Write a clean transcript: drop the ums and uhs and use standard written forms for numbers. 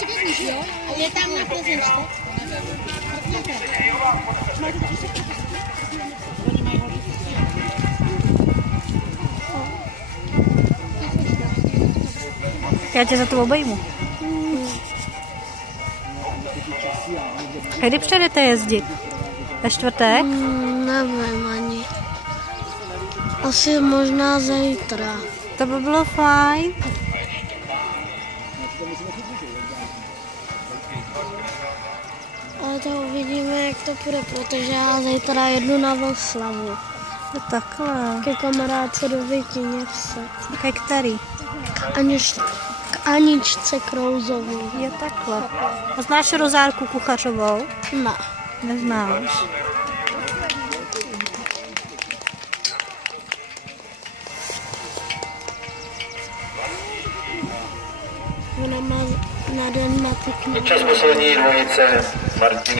ještě vezmeš, jo? A je tam na plzeňské? Já tě za to obejmu. A kdy přijedete jezdit? Ve čtvrtek? Nevím ani. Asi možná zítra. To by bylo fajn. Ale to uvidíme, jak to půjde, protože já zítra jedu na oslavu. No takhle. Ke kamarádce do Vikyněvse. Ke který? K Aničce Krouzový. Je takhle. A znáš Rozárku Kuchařovou? Ne. Neznáš. Budeme na den na piknik. Čas poslední dvojice Martin.